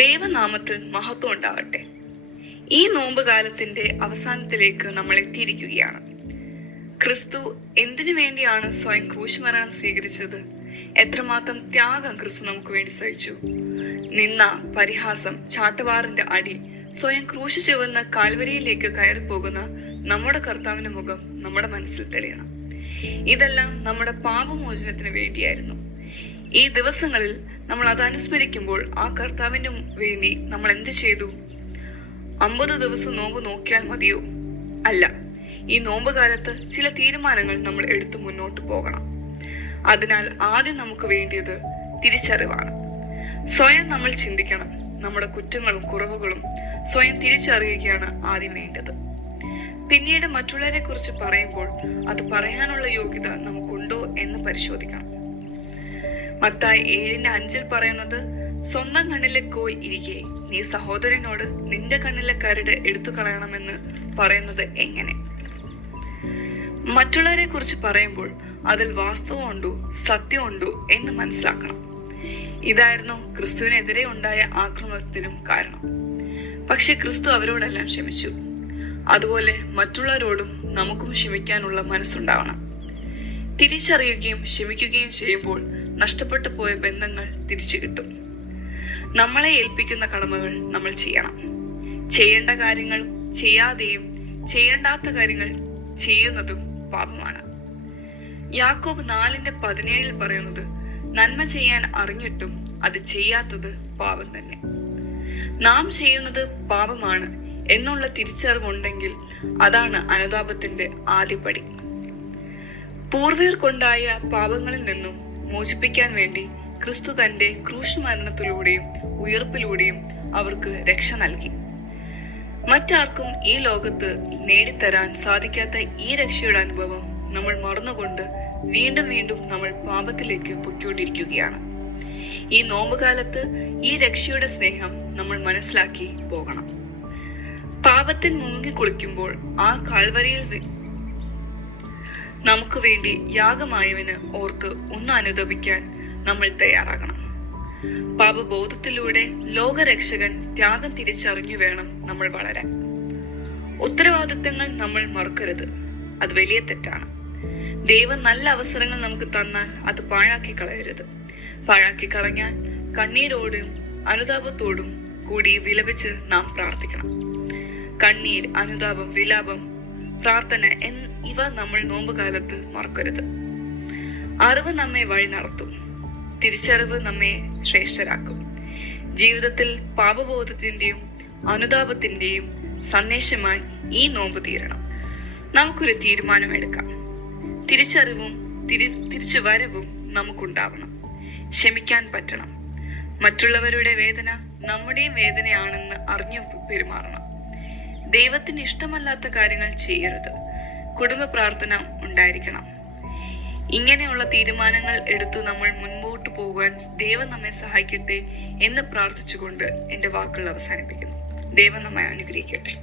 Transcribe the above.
ദൈവനാമത്തിൽ മഹത്വം ഉണ്ടാവട്ടെ. ഈ നോമ്പ് കാലത്തിന്റെ അവസാനത്തിലേക്ക് നമ്മൾ എത്തിയിരിക്കുകയാണ്. ക്രിസ്തു എന്തിനു വേണ്ടിയാണ് സ്വയം ക്രൂശുമരണം സ്വീകരിച്ചത്? എത്രമാത്രം ത്യാഗം ക്രിസ്തു നമുക്ക് വേണ്ടി സഹിച്ചു. നിന്ന, പരിഹാസം, ചാട്ടവാറിന്റെ അടി, സ്വയം ക്രൂശ് ചുവന്ന് കാൽവരിയിലേക്ക് കയറിപ്പോകുന്ന നമ്മുടെ കർത്താവിന്റെ മുഖം നമ്മുടെ മനസ്സിൽ തെളിയണം. ഇതെല്ലാം നമ്മുടെ പാപമോചനത്തിന് വേണ്ടിയായിരുന്നു. ഈ ദിവസങ്ങളിൽ നമ്മൾ അത് അനുസ്മരിക്കുമ്പോൾ ആ കർത്താവിന്റെ വേണ്ടി നമ്മൾ എന്ത് ചെയ്തു? 50 ദിവസം നോമ്പ് നോക്കിയാൽ മതിയോ? അല്ല. ഈ നോമ്പ് കാലത്ത് ചില തീരുമാനങ്ങൾ നമ്മൾ എടുത്തു മുന്നോട്ട് പോകണം. അതിനാൽ ആദ്യം നമുക്ക് വേണ്ടിയത് തിരിച്ചറിവാണ്. സ്വയം നമ്മൾ ചിന്തിക്കണം. നമ്മുടെ കുറ്റങ്ങളും കുറവുകളും സ്വയം തിരിച്ചറിയുകയാണ് ആദ്യം വേണ്ടത്. പിന്നീട് മറ്റുള്ളവരെ കുറിച്ച് പറയുമ്പോൾ അത് പറയാനുള്ള യോഗ്യത നമുക്കുണ്ടോ എന്ന് പരിശോധിക്കണം. മത്തായി 7:5 പറയുന്നത്, സ്വന്തം കണ്ണിലെ കോൽ ഇരിക്കെ നീ സഹോദരനോട് നിന്റെ കണ്ണിലെ കരട് എടുത്തു കളയണമെന്ന് പറയുന്നത് എങ്ങനെ? മറ്റുള്ളവരെ കുറിച്ച് പറയുമ്പോൾ അതിൽ വാസ്തവമുണ്ടോ, സത്യമുണ്ടോ എന്ന് മനസ്സിലാക്കണം. ഇതായിരുന്നു ക്രിസ്തുവിനെതിരെ ഉണ്ടായ ആക്രമണത്തിനും കാരണം. പക്ഷെ ക്രിസ്തു അവരോടെല്ലാം ക്ഷമിച്ചു. അതുപോലെ മറ്റുള്ളവരോടും നമുക്കും ക്ഷമിക്കാനുള്ള മനസ്സുണ്ടാവണം. തിരിച്ചറിയുകയും ക്ഷമിക്കുകയും ചെയ്യുമ്പോൾ നഷ്ടപ്പെട്ടു പോയ ബന്ധങ്ങൾ തിരിച്ചു കിട്ടും. നമ്മളെ ഏൽപ്പിക്കുന്ന കടമകൾ നമ്മൾ ചെയ്യണം. ചെയ്യേണ്ട കാര്യങ്ങൾ ചെയ്യാതെയും ചെയ്യേണ്ടാത്ത കാര്യങ്ങൾ ചെയ്യുന്നതും പാപമാണ്. യാക്കോബ് 4:17 പറയുന്നത്, നന്മ ചെയ്യാൻ അറിഞ്ഞിട്ടും അത് ചെയ്യാത്തത് പാപം തന്നെ. നാം ചെയ്യുന്നത് പാപമാണ് എന്നുള്ള തിരിച്ചറിവുണ്ടെങ്കിൽ അതാണ് അനുതാപത്തിന്റെ ആദ്യപടി. പൂർവികർക്കുണ്ടായ പാപങ്ങളിൽ നിന്നും മോചിപ്പിക്കാൻ വേണ്ടി ക്രിസ്തു തന്റെ ക്രൂശ് മരണത്തിലൂടെയും ഉയർപ്പിലൂടെയും അവർക്ക് രക്ഷ നൽകി. മറ്റാർക്കും ഈ ലോകത്ത് നേടിത്തരാൻ സാധിക്കാത്ത ഈ രക്ഷയുടെ അനുഭവം നമ്മൾ മറന്നുകൊണ്ട് വീണ്ടും വീണ്ടും നമ്മൾ പാപത്തിലേക്ക് പൊയ്ക്കൊണ്ടിരിക്കുകയാണ്. ഈ നോമ്പുകാലത്ത് ഈ രക്ഷയുടെ സ്നേഹം നമ്മൾ മനസ്സിലാക്കി പോകണം. പാപത്തിൽ മുങ്ങി കുളിക്കുമ്പോൾ ആ കാൽവരിയിൽ നമുക്ക് വേണ്ടി യാഗമായവന് ഓർത്ത് ഒന്ന് അനുതപിക്കാൻ നമ്മൾ തയ്യാറാകണം. പാപബോധത്തിലൂടെ ലോകരക്ഷകൻ ത്യാഗം തിരിച്ചറിഞ്ഞു വേണം നമ്മൾ വളരാൻ. ഉത്തരവാദിത്തങ്ങൾ നമ്മൾ മറക്കരുത്. അത് വലിയ തെറ്റാണ്. ദൈവം നല്ല അവസരങ്ങൾ നമുക്ക് തന്നാൽ അത് പാഴാക്കി കളയരുത്. പാഴാക്കി കളഞ്ഞാൽ കണ്ണീരോടും അനുതാപത്തോടും കൂടി വിലപിച്ച് നാം പ്രാർത്ഥിക്കണം. കണ്ണീർ, അനുതാപം, വിലാപം, പ്രാർത്ഥന ഇവ നമ്മൾ നോമ്പുകാലത്ത് മറക്കരുത്. അറിവ് നമ്മെ വഴി നടത്തും. തിരിച്ചറിവ് നമ്മെ ശ്രേഷ്ഠരാക്കും. ജീവിതത്തിൽ പാപബോധത്തിന്റെയും അനുതാപത്തിന്റെയും സന്ദേശമായി ഈ നോമ്പ് തീരണം. നമുക്കൊരു തീരുമാനമെടുക്കാം. തിരിച്ചറിവും തിരിച്ചു വരവും നമുക്കുണ്ടാവണം. ക്ഷമിക്കാൻ പറ്റണം. മറ്റുള്ളവരുടെ വേദന നമ്മുടെയും വേദനയാണെന്ന് അറിഞ്ഞു പെരുമാറണം. ദൈവത്തിന് ഇഷ്ടമല്ലാത്ത കാര്യങ്ങൾ ചെയ്യരുത്. കുടുംബ പ്രാർത്ഥന ഉണ്ടായിരിക്കണം. ഇങ്ങനെയുള്ള തീരുമാനങ്ങൾ എടുത്തു നമ്മൾ മുൻപോട്ട് പോകാൻ ദൈവം നമ്മെ സഹായിക്കട്ടെ എന്ന് പ്രാർത്ഥിച്ചുകൊണ്ട് എൻ്റെ വാക്കുകൾ അവസാനിപ്പിക്കുന്നു. ദൈവം നമ്മെ അനുഗ്രഹിക്കട്ടെ.